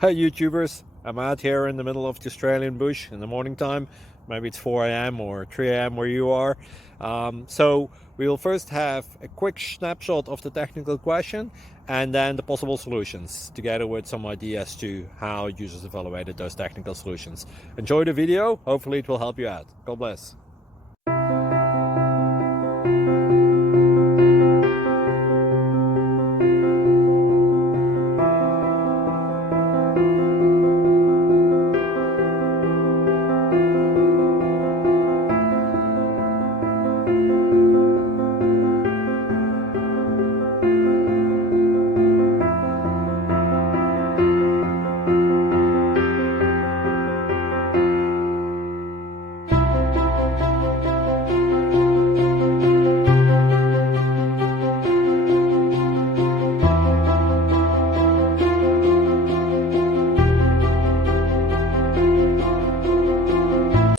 Hey YouTubers, I'm out here in the middle of the Australian bush in the morning time. Maybe it's 4 a.m. or 3 a.m. where you are. So we'll first have a quick snapshot of the technical question and then the possible solutions, together with some ideas to how users evaluated those technical solutions. Enjoy the video, hopefully it will help you out. God bless.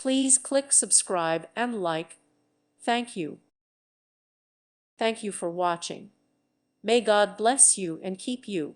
Please click subscribe and like. Thank you. Thank you for watching. May God bless you and keep you.